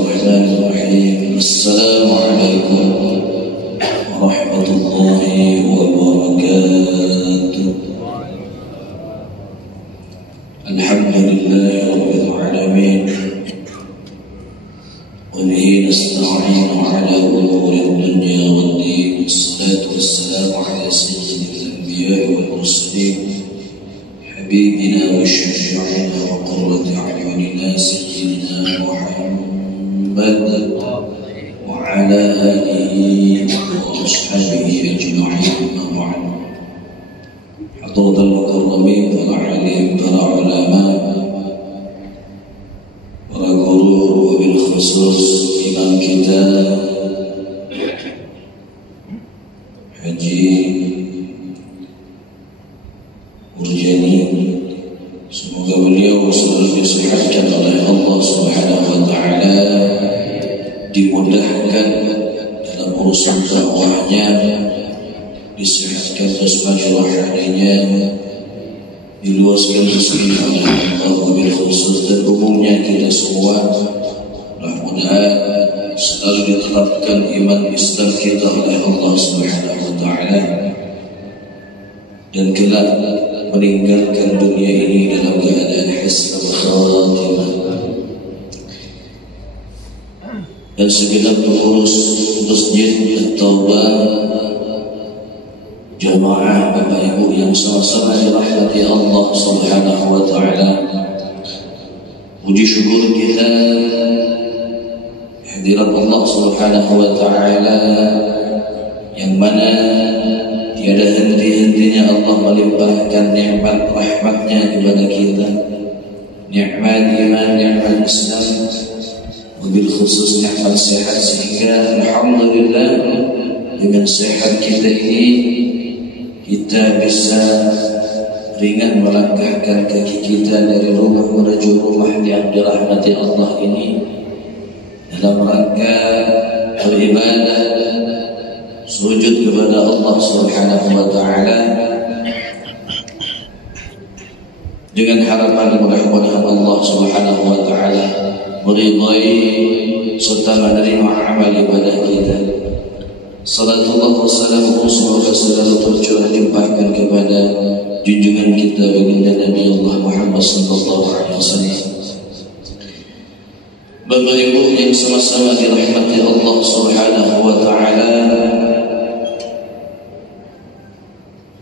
Bismillahirrahmanirrahim. Assalamualaikum warahmatullahi wabarakatuh. Alhamdulillahi rabbil alamin. Wa bihi nasta'inu ala umuri dunya waddin. Wassalatu wassalamu ala sayyidil anbiya'i wal mursalin, habibina wa syafi'ina wa qurrati a'yunina sayyidina Muhammad wa ala alihi wa ashabihi ajma'in. Amma ba'd. Hadratul mukarramin, para alim, para ulama, para guru, wabil khusus imam kita Haji Urjani, semoga beliau selalu disehatkan oleh Allah Subhanahu wa taala, dimudahkan dalam urusan dakwahnya, disehatkan jasmani rohaninya, diluaskan rezeki oleh Allah wabil khusus, dan umumnya kita semua mudah-mudahan selalu ditetapkan iman Islam kita oleh Allah Subhanahu wa taala, dan kelak meninggalkan dunia ini dalam keadaan husnul khatimah. Dan segenap pengurus Masjid At-Taubah, jamaah Bapak Ibu yang sama-sama dirahmati Allah Subhanahu wa taala, puji syukur kita hadirat Allah Subhanahu wa taala yang mana tiada henti-hentinya Allah melimpahkan nikmat rahmatnya kepada kita, nikmat iman, nikmat Islam, wabil khusus nikmat sehat, sehingga alhamdulillah dengan sehat kita ini kita bisa ringan melangkahkan kaki kita dari rumah menuju rumah yang dirahmati Allah ini dalam rangka beribadah, sujud kepada Allah Subhanahu wa taala, dengan harapan mudah-mudahan Allah Subhanahu wa taala meridai serta menerima amal ibadah kita. Salatullah wa salamuhu semoga selalu tercurah limpahkan kepada junjungan kita baginda Nabi Allah Muhammad sallallahu alaihi wasallam. Bapak Ibu yang sama-sama dirahmati Allah Subhanahu wa taala,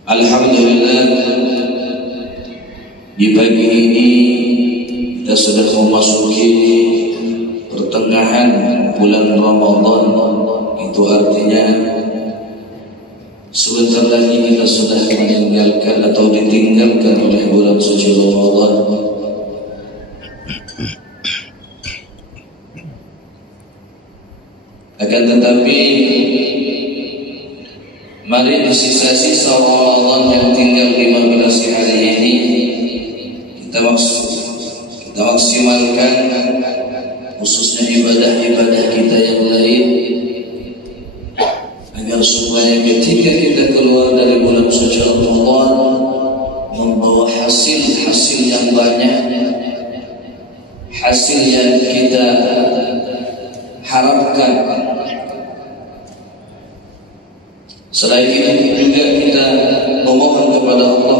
alhamdulillah di pagi ini kita sudah memasuki pertengahan bulan Ramadan. Itu artinya sebentar lagi kita sudah meninggalkan atau ditinggalkan oleh bulan suci Ramadan. Akan tetapi mari di sisa-sisa Ramadan yang tinggal 15 hari ini kita maksimalkan, khususnya ibadah-ibadah kita yang lain, agar supaya ketika kita keluar dari bulan suci Ramadan membawa hasil-hasil yang banyak, hasil yang kita harapkan. Selain itu juga kita memohon kepada Allah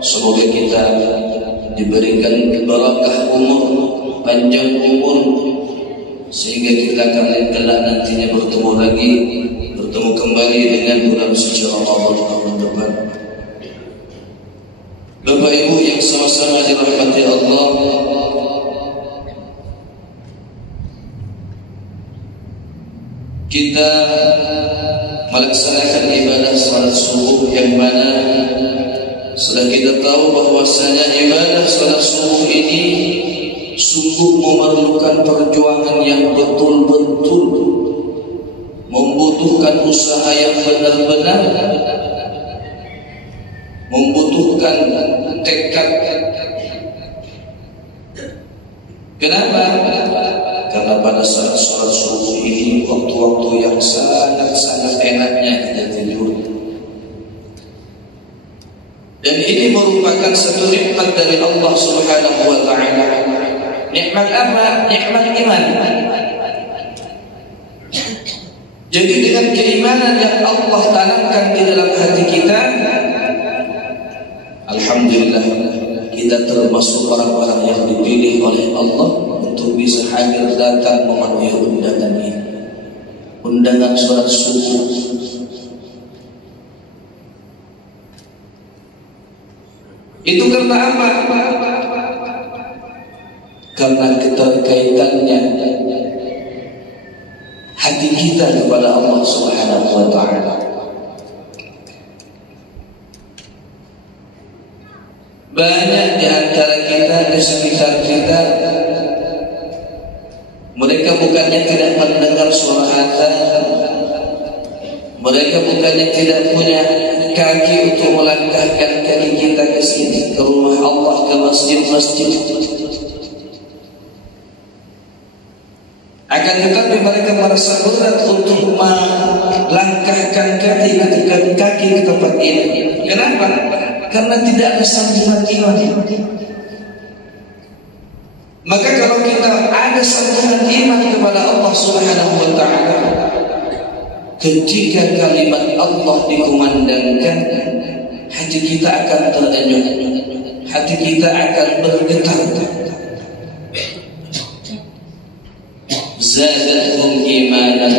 semoga kita diberikan barakah umur, panjang umur, sehingga kita akan kelak nantinya bertemu kembali dengan bulan suci Ramadan tahun depan. Bapak Ibu yang sama-sama dirahmati Allah, kita melaksanakan ibadah salat subuh, yang mana sudah kita tahu bahwasanya ibadah salat subuh ini sungguh memerlukan perjuangan yang betul-betul, membutuhkan usaha yang benar-benar, membutuhkan tekad. Kenapa? Karena pada saat sholat subuh ini waktu-waktu yang sangat-sangat enaknya kita tidur. Dan ini merupakan satu nikmat dari Allah Subhanahu wa taala. Nikmat apa? Nikmat iman. Jadi dengan keimanan yang Allah tanamkan di dalam hati kita, alhamdulillah kita termasuk orang-orang yang dipilih oleh Allah untuk bisa hadir datang memenuhi undangan ini, undangan sholat subuh. Itu karena apa? Karena keterkaitannya hati kita kepada Allah Subhanahu wa ta'ala. Banyak di antara kita, di sekitar kita, mereka bukannya tidak mendengar suara azan, mereka bukannya tidak punya kaki untuk melangkahkan kaki kita ke sini, ke rumah Allah, ke masjid-masjid. Akan tetapi mereka merasa berat untuk melangkahkan kaki ke tempat ini. Kenapa? Karena tidak ada sambungan iman. Maka kalau kita ada sambungan iman kepada Allah Subhanahu wa ta'ala, ketika kalimat Allah dikumandangkan, hati kita akan terenyuh, hati kita akan bergetar. Zadatuhum imanan.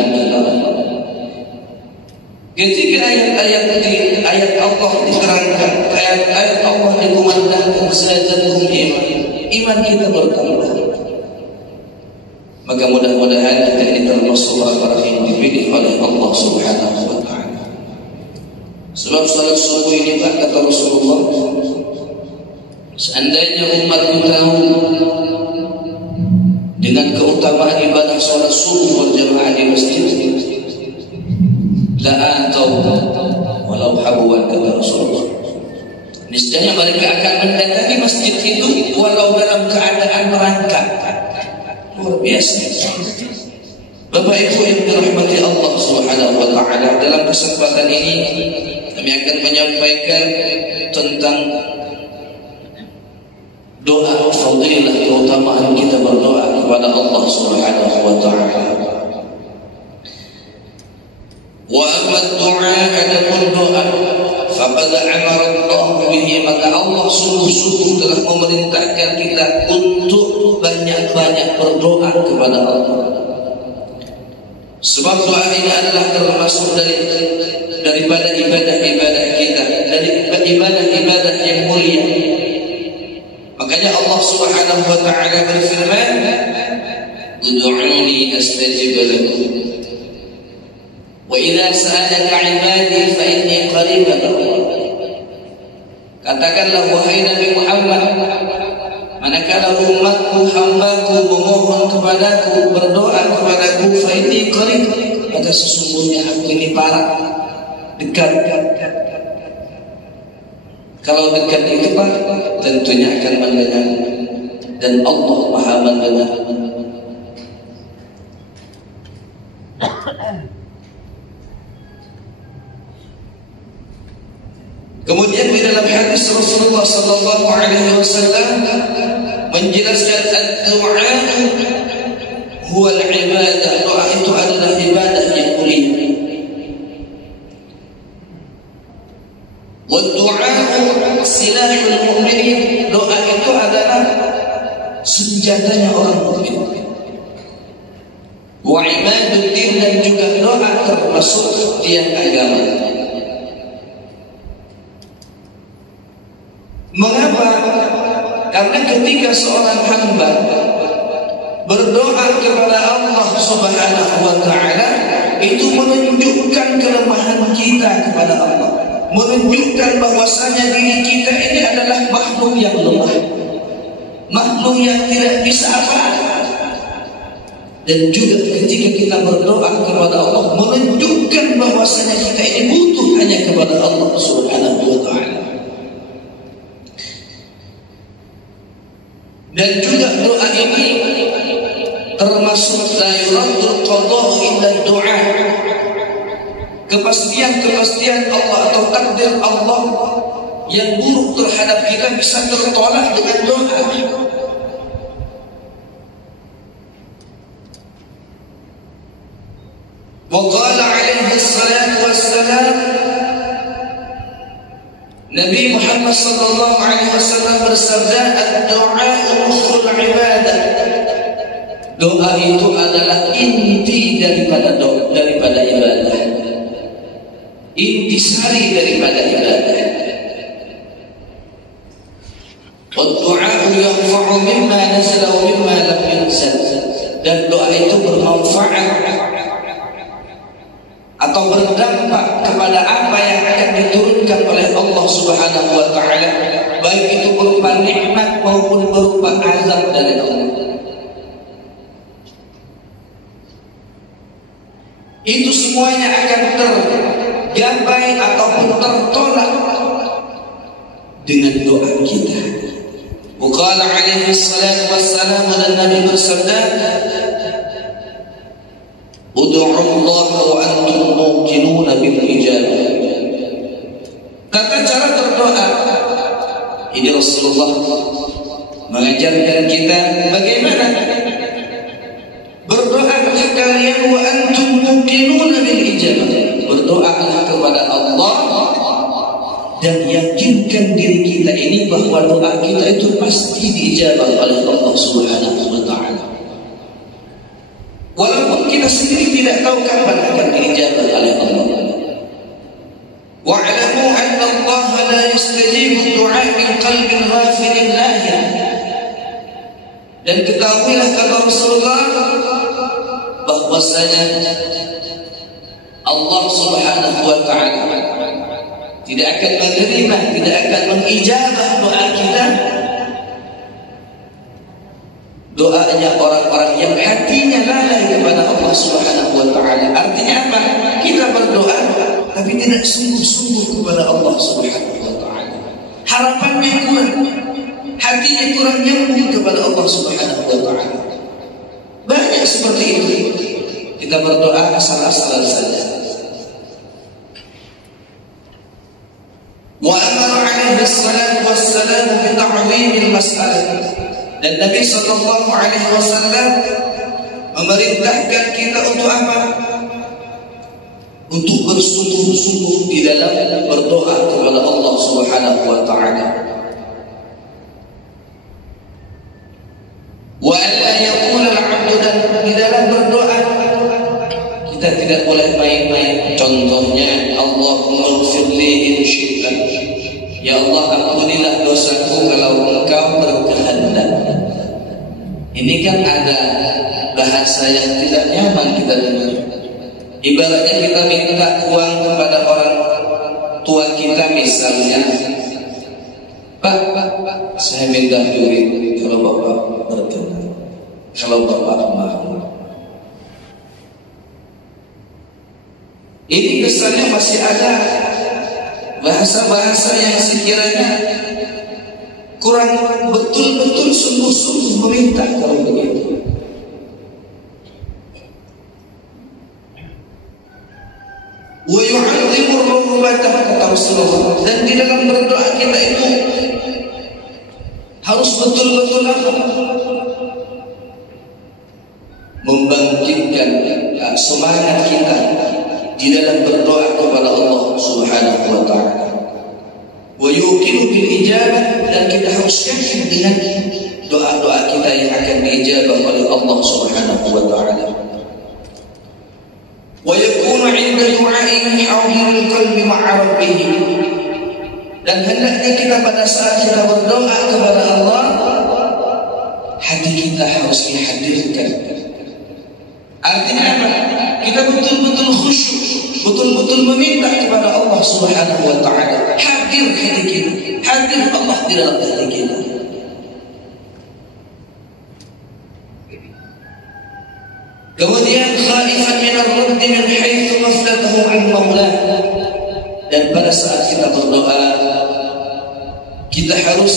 Ketika ayat Allah diterangkan, ayat Allah dikumandangkan, zadatuhum iman kita bertambah. Maka mudah-mudahan kita ini termasuk orang-orang yang dipilih oleh Allah Subhanahu wa ta'ala. Sebab salat subuh ini kata Rasulullah, seandainya umatku tahu dengan keutamaan ibadah salat subuh berjamaah di masjid, la atau walau habuan, kata Rasulullah. Niscaya mereka akan mendatangi masjid itu walau dalam keadaan merangkak. Luar biasa. Bapak Ibu yang dirahmati Allah Subhanahu wa ta'ala, dalam kesempatan ini kami akan menyampaikan tentang doa fadilah, keutamaan kita berdoa kepada Allah Subhanahu wa ta'ala. Wa amma du'a, adapun doa, faqad amara Allah bihi, maka Allah sungguh-sungguh telah memerintahkan kita untuk banyak-banyak berdoa kepada Allah. Sebab doa ini adalah termasuk daripada ibadah-ibadah kita, dari ibadah-ibadah yang mulia. Makanya Allah Subhanahu wa ta'ala berfirman, ud'uni astajib lakum. Wa idza sa'alaka 'ibadi fa inni qaribun. Katakanlah wahai Nabi Muhammad, manakala umatku, hambaku memohon kepadaku, berdoa kepadaku, fa inni qarib, maka sesungguhnya aku ini parah, dekat. Kalau dekat itu Pak, tentunya akan mendengar, dan Allah Maha mendengar. Kemudian di dalam hadis Rasulullah sallallahu alaihi wasallam menjelaskan ad-du'a huwa al-ibadah, doa itu adalah ibadah yang mulia. Wa ad-du'a silahul mu'minin, doa itu adalah senjatanya orang mukmin. Wa imaduddin, dan juga doa termasuk tiang agama. Mengapa? Karena ketika seorang hamba berdoa kepada Allah Subhanahu wa ta'ala, itu menunjukkan kelemahan kita kepada Allah, menunjukkan bahwasanya diri kita ini adalah makhluk yang lemah, makhluk yang tidak bisa apa-apa. Dan juga ketika kita berdoa kepada Allah, menunjukkan bahwasanya kita ini butuh hanya kepada Allah Subhanahu wa ta'ala. Dan juga doa ini termasuk la yuraddul qadha illa du'a. Kepastian Allah atau takdir Allah yang buruk terhadap kita bisa tertolak dengan doa. Wa qala alaihi salatu wassalam, Nabi Muhammad sallallahu alaihi wasallam bersabda, "Ad-du'a mukhul ibadah." Doa itu adalah inti daripada ibadah. Intisari daripada ibadah. Wa-du'a yanfa'u mimma nazala wa mimma lam yunzal. Dan doa itu bermanfaat atau berdampak kepada apa yang akan diturunkan oleh Allah Subhanahu wa taala, baik itu berupa nikmat maupun berupa azab dari Allah. Itu semuanya akan tergapai ataupun tertolak dengan doa kita. Qala alaihi salatu wassalam, dan Nabi bersabda, "Ud'u Allah wa antum muqinuna bil ijabah." Tata cara berdoa ini Rasulullah mengajarkan kita bagaimana berdoa kalian wa antum muqinuna bil ijabah. Berdoalah kepada Allah dan yakinkan diri kita ini bahwa doa kita itu pasti diijabah oleh Allah Subhanahu wa taala. Walaupun kita sendiri tidak tahu kapan akan diijabah oleh Allah. Wa'lamu anna Allah la yastajibu du'a min qalbin ghafilin lahir. Dan ketahuilah kata Rasulullah bahwasanya Allah Subhanahu wa taala tidak akan menerima, tidak akan mengijabah doa kita, doanya orang-orang yang hatinya lalai kepada Allah Subhanahu wa taala. Artinya apa? Kita berdoa tapi tidak sungguh-sungguh kepada Allah Subhanahu wa taala. Harapannya kurang, hatinya kurang nyambung kepada Allah Subhanahu wa taala. Banyak seperti itu. Kita berdoa asal-asalan saja. Wa amara alaihi salatu wassalam bi ta'wimil mas'alah. Dan Nabi sallallahu alaihi wasallam memerintahkan kita untuk apa? Untuk bersungguh-sungguh di dalam berdoa kepada Allah Subhanahu wa taala. Wa alla yaqula al-'abdu, dan di dalam berdoa kita tidak boleh main-main. Contohnya, Allahumma ighfirli in syi'ta. Ya Allah, ampunilah dosaku kalau Engkau berkehendak. Ini kan ada bahasa yang tidak nyaman kita dengar. Ibaratnya kita minta uang kepada orang tua kita, misalnya, Pak, saya minta duit kalau Bapak berkenan, kalau Bapak mau. Ini kesannya masih ada bahasa-bahasa yang sekiranya kurang betul-betul sungguh-sungguh meminta kalau begitu. Wa yu'azzimu rubbatah, kata Rasulullah. Dan di dalam berdoa kita itu harus betul-betul membangkitkan semangat kita di dalam berdoa kepada Allah Subhanahu wa taala. Wa yuqinu bil ijabah, dan kita harus yakin dengan doa-doa kita yang akan diijabah oleh Allah Subhanahu wa taala. Wa yakunu 'inda du'a'i hadirul qalbi ma'a rabbih. Dan hendaknya kita pada saat kita berdoa kepada Allah, hati kita harus dihadirkan. Artinya apa? Kita betul-betul khusyuk, betul-betul meminta kepada Allah Subhanahu wa taala. Hadir hati kita, hadir Allah di dalam hati kita. Kemudian khaifan min ar-radd min haitsu ghaflatahu an maulah. Dan pada saat kita berdoa, kita harus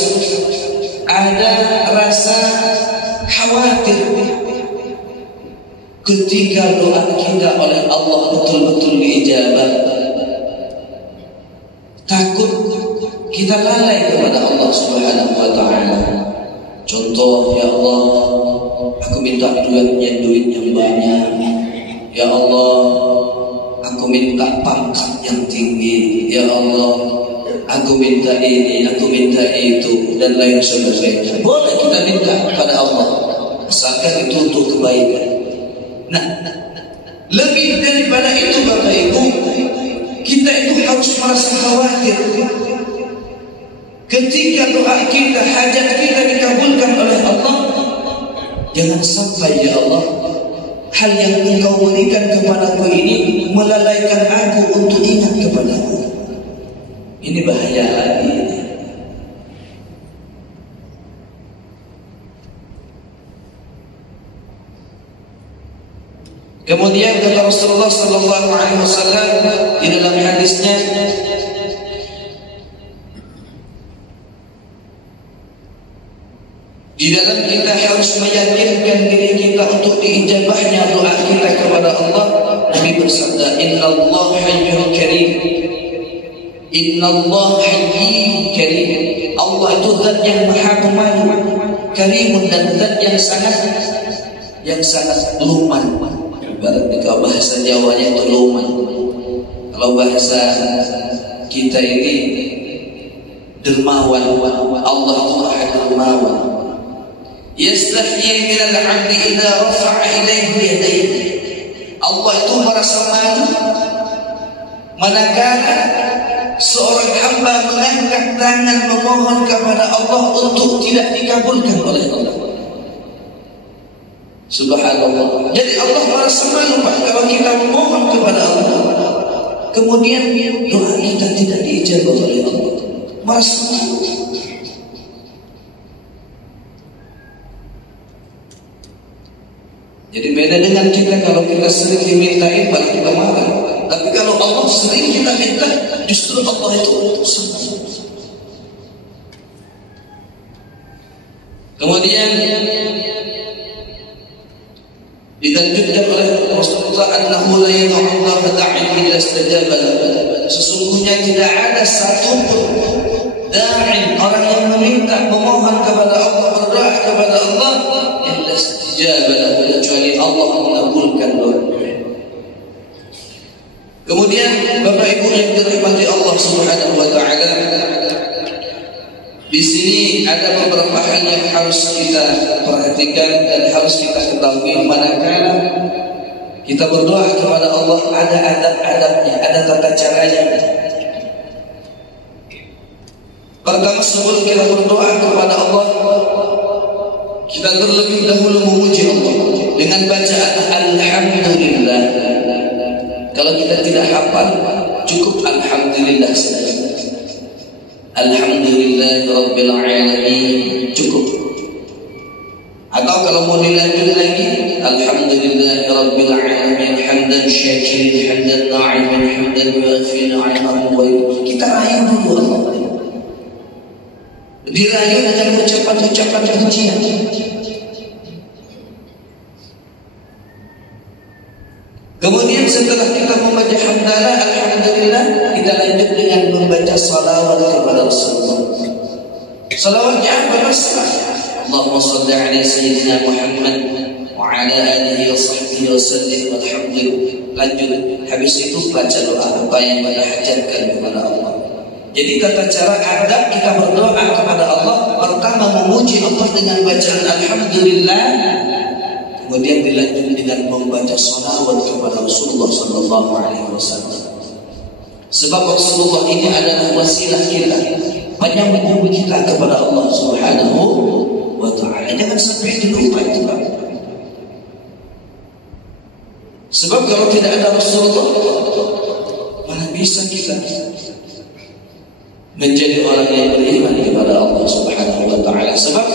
ada rasa khawatir ketika doa kita oleh Allah betul-betul diijabah. Takut kita lalai kepada Allah Subhanahu wa taala. Contoh, ya Allah, aku minta duit yang banyak. Ya Allah, aku minta pangkat yang tinggi. Ya Allah, aku minta ini, aku minta itu, dan lain sebagainya. Boleh kita minta kepada Allah, asalkan itu untuk kebaikan. Nah, lebih daripada itu Bapak Ibu, kita itu harus merasa khawatir ketika doa kita, hajat kita dikabulkan oleh Allah. Jangan sampai ya Allah, hal yang Engkau berikan kepadaku ini melalaikan aku untuk ingat kepadamu. Ini bahaya lagi. Kemudian kata Rasulullah sallallahu alaihi wasallam di dalam hadisnya, di dalam kita harus meyakinkan diri kita untuk diijabahnya doa kita kepada Allah. Nabi bersabda, Innallaha hayyun karim. Innallaha hayyun karim. Allah itu zat yang maha pemalu, karimun, dan zat yang sangat luman. Ibaratnya kalau bahasa Jawanya itu luman. Kalau bahasa kita ini dermawan. Allah itu maha dermawan. Yastahyi minal 'abdi idza rafa'a ilayhi yadayhi. Allah itu merasa malu manakala seorang hamba mengangkat tangan memohon kepada Allah untuk tidak dikabulkan oleh Allah. Subhanallah. Jadi Allah merasa malu Pak kalau kita memohon kepada Allah, kemudian doa kita tidak diijabah oleh Allah. Merasa malu. Jadi beda dengan kita, kalau kita sering dimintain baru kita marah. Tapi kalau Allah sering kita minta, justru Allah itu senang. Kemudian dilanjutkan oleh Rasulullah, annahu la yad'u da'in illa istajaba lahu. Sesungguhnya tidak ada satu da'in, orang yang meminta, memohon kepada Allah, berdoa kepada Allah, illa istajaba lahu, kecuali Allah mengabulkan doa. Kemudian Bapak Ibu yang dirahmati Allah Subhanahu wa taala, di sini ada beberapa hal yang harus kita perhatikan dan harus kita ketahui manakala kita berdoa kepada Allah. Ada adab-adabnya, ada tata caranya. Pertama, sebelum kita berdoa kepada Allah, kita terlebih dahulu memuji Allah dengan bacaan Alhamdulillah. Kalau kita tidak hafal, cukup Alhamdulillah saja. Alhamdulillah Rabbil Alamin, cukup. Atau kalau mau dilanjut lagi, Alhamdulillah Rabbil Alamin, hamdan syakirin, hamdan na'imin, hamdan yuafi ni'amahu wa yukafi. Kita rayu dulu Allah. Dirayu dengan ucapan-ucapan pujian. Kemudian setelah kita membaca hamdalah, alhamdulillah, kita lanjut dengan membaca salawat kepada Rasulullah. Salawatnya apa? Allahumma salli ala sayyidina Muhammad wa ala alihi wa sahbihi wa sallim walhamdulillah. Lanjut, habis itu baca doa apa yang kita hajatkan kepada Allah. Jadi tata cara adab kita berdoa kepada Allah, pertama memuji Allah dengan bacaan alhamdulillah, kemudian dilanjut dengan membaca salawat kepada Rasulullah sallallahu alaihi wasallam. Sebab Rasulullah ini adalah wasilah kita, penyambung kita kepada Allah Subhanahu wa taala. Jangan sampai dilupa itu, Pak. Sebab kalau tidak ada Rasulullah, mana bisa kita menjadi orang yang beriman kepada Allah Subhanahu wa taala. Sebab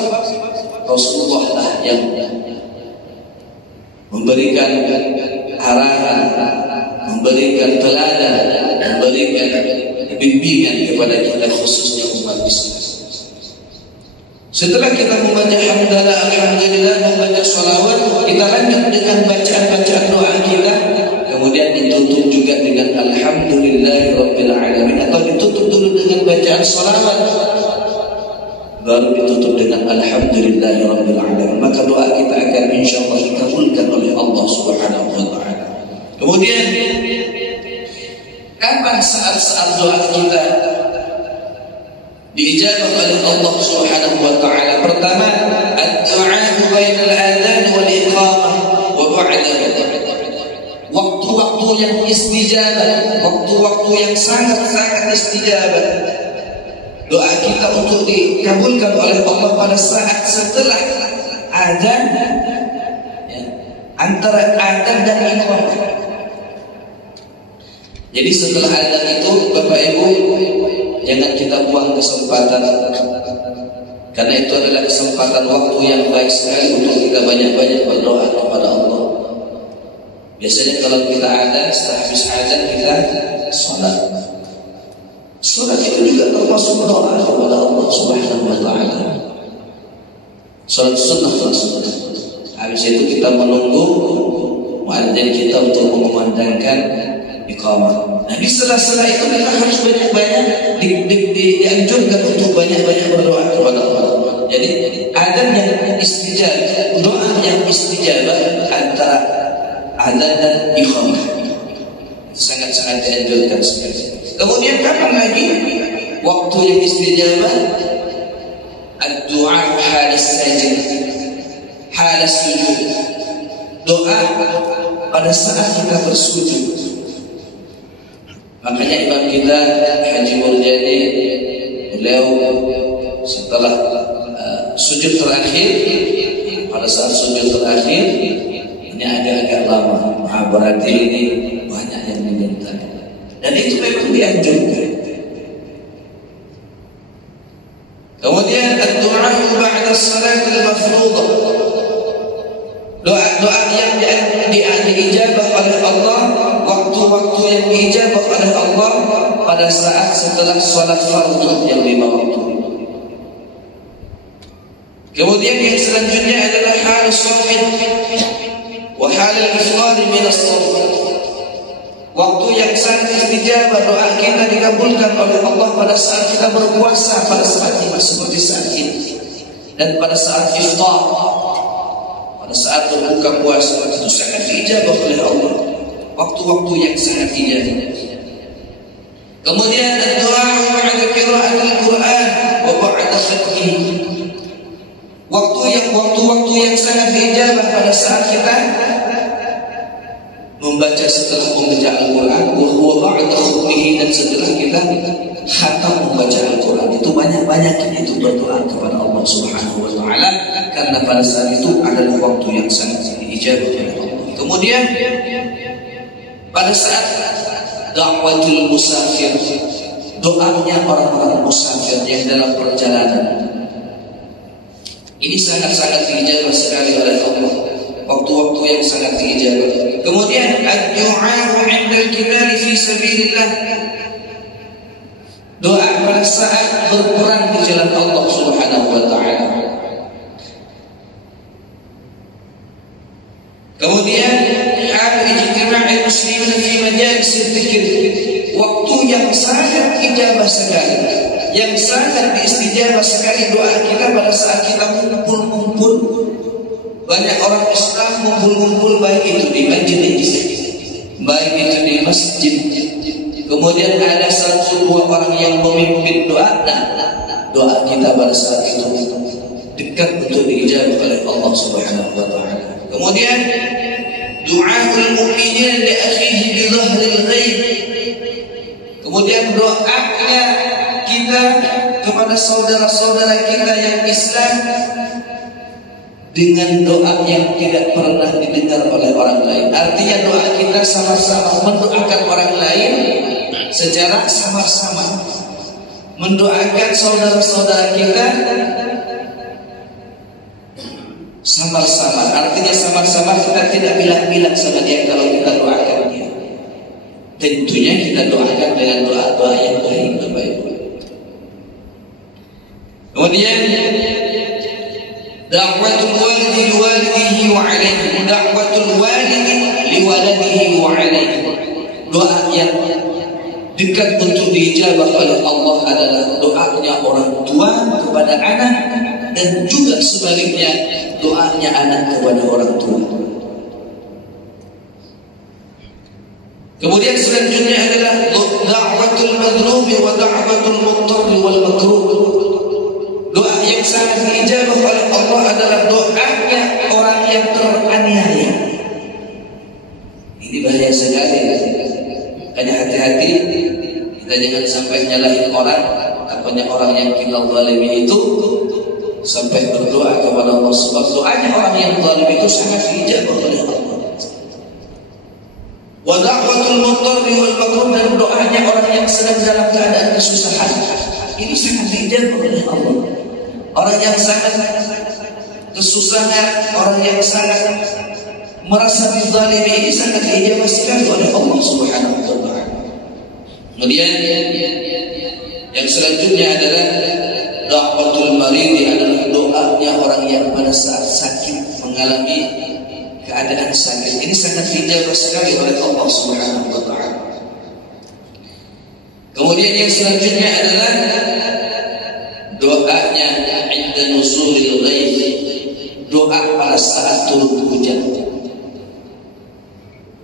Rasulullah lah yang memberikan arahan, memberikan teladan, memberikan bimbingan kepada kita, khususnya umat Islam. Setelah kita membaca hamdalah, alhamdulillah, membaca salawat, kita lanjut dengan bacaan-bacaan doa kita. Kemudian ditutup juga dengan alhamdulillah Rabbil Alamin, atau ditutup dulu dengan bacaan salawat, baru ditutup dengan alhamdulillah Rabbil Alamin. Maka doa kita akan insyaallah dikabulkan oleh Allah Subhanahu wa taala. Kemudian Kapan saat-saat doa kita diijabah oleh Allah Subhanahu wa taala? Pertama, ad-du'a bainal adzan wal iqamah wa ba'dahu. Waktu-waktu yang istijabah, waktu-waktu yang sangat-sangat istijabah. Doa kita untuk dikabulkan oleh Allah pada saat setelah adzan, ya, antara adzan dan iqamah. Jadi setelah adzan itu, Bapak Ibu, jangan kita buang kesempatan, karena itu adalah kesempatan waktu yang baik sekali untuk kita banyak-banyak berdoa kepada Allah. Biasanya kalau kita adzan, setelah habis adzan kita sholat. Sholat itu juga termasuk doa kepada Allah Subhanahu wa taala. Sholat sunnah maksudnya. Habis itu kita menunggu muadzin kita untuk mengumandangkan iqamah. Nah, di sela-sela itu kita harus banyak-banyak dianjurkan untuk banyak-banyak berdoa kepada Allah. Jadi adzan yang istijabah, doa yang istijabah antara adzan dan iqamah sangat-sangat dianjurkan sekali. Kemudian kapan lagi waktu yang istijabah? Ad-du'a halis sajid, halis sujud. Doa pada saat kita bersujud. Makanya imam kita Haji Murjani, beliau setelah sujud terakhir, pada saat sujud terakhir ini agak-agak lama, berarti ini banyak yang meminta, dan itu memang dianjurkan. Kemudian ad-du'a ba'da salat al-mafruḍah, doa-doa yang diijabah oleh Allah, waktu-waktu yang diijabah oleh Allah pada saat setelah salat fardu yang 5 waktu. Kemudian yang selanjutnya adalah hal shafid wa hal al-ifrad min as-sawm. Waktu yang sangat istijabah, doa kita dikabulkan oleh Allah pada saat kita berpuasa, pada saat ini seperti saat ini, dan pada saat iftar, pada saat berbuka puasa, itu sangat diijabah oleh Allah. Waktu-waktu yang sangat ijabah. Kemudian doa ba'da qira'atil Quran wa ba'da khatmih. Waktu-waktu yang sangat diijabah pada saat kita membaca, setelah membaca Al-Quran, wa ba'da khatmih, dan setelah kita khatam membaca Al-Quran. Itu banyak-banyak itu berdoa kepada Allah Subhanahu wa taala, karena pada saat itu adalah waktu yang sangat diijabah oleh Allah. Kemudian pada saat da'watul musafir, doanya orang-orang musafir yang dalam perjalanan, ini sangat-sangat diijabah sekali oleh Allah. Waktu-waktu yang sangat diijabah. Kemudian ad-du'a 'inda al-qital fi sabilillah, doa pada saat berperang di jalan Allah Subhanahu wa taala. Kemudian al-ijtima' muslimin fi majalis dzikr, waktu yang sangat ijabah sekali, yang sangat diistijabah sekali doa kita pada saat kita kumpul-kumpul. Banyak orang Islam ngumpul-ngumpul, baik itu di majelis, baik itu di masjid. Kemudian ada 1-2 orang yang memimpin doa. Nah, doa kita pada saat itu dekat untuk diijabah oleh Allah Subhanahu wa taala. Kemudian du'aul mu'minin li akhihi bi dhahril ghaib. Kemudian doanya kita kepada saudara-saudara kita yang Islam dengan doa yang tidak pernah didengar oleh orang lain. Artinya doa kita sama-sama mendoakan orang lain secara sama-sama, mendoakan saudara-saudara kita sama-sama. Artinya sama-sama, kita tidak bilang-bilang sama dia kalau kita doakan dia. Tentunya kita doakan dengan doa-doa yang baik, Bapak Ibu. Kemudian da'watul walidi liwalidihi wa alaihi, da'watul walidi liwaladihi wa alaihi, doa yang dekat untuk diijabah oleh Allah adalah doanya orang tua kepada anak, dan juga sebaliknya doanya anak kepada orang tua. Kemudian selanjutnya adalah da'watul madlumi wa da'watul muttarri wal makruh. Doa yang sangat diijabah oleh Allah adalah doanya orang yang teraniaya. Ini bahaya sekali. Hanya hati-hati, kita jangan sampai nyalahin orang. Takutnya orang yang kita zalimi itu sampai berdoa kepada Allah, sebab doanya orang yang zalim itu sangat diijabah oleh Allah. Wa da'watul muttarri wal makruh, dan doanya orang yang sedang dalam keadaan kesusahan, ini sangat diijabah oleh Allah. Orang yang sangat kesusahan, orang yang sangat merasa dizalimi, ini sangat diijabah sekali oleh Allah Subhanahu wa taala. Kemudian yang selanjutnya adalah da'watul maridi, adalah doanya orang yang pada saat sakit mengalami keadaan sakit. Ini sangat dijabah sekali oleh Allah Subhanahu wa taala. Kemudian yang selanjutnya adalah doanya inda nuzulil ghaib, doa pada saat turun hujan.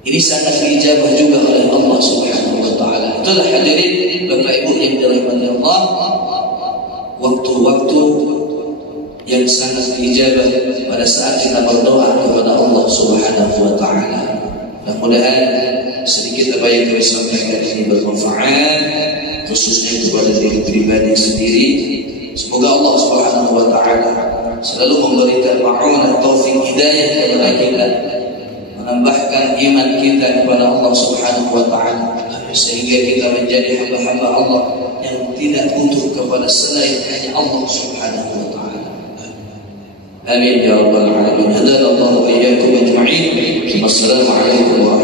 Ini sangat dijabah juga oleh Allah Subhanahu wa taala. Itulah hadirin Bapak Ibu yang dirahmati Allah, waktu-waktu yang sangat dijabah pada saat kita berdoa kepada Allah Subhanahu wa taala. Mudah-mudahan sedikit apa yang kami sampaikan ini bermanfaat, khususnya kepada diri pribadi sendiri. Semoga Allah Subhanahu wa taala selalu memberikan ma'unah taufik hidayah kepada kita, menambahkan iman kita kepada Allah Subhanahu wa taala, sehingga kita menjadi hamba-hamba Allah yang tidak butuh kepada selain hanya Allah Subhanahu wa taala. Amin ya rabbal alamin. Hadana Allah wa iyyakum ajma'in. Wassalamu alaikum warahmatullahi wabarakatuh.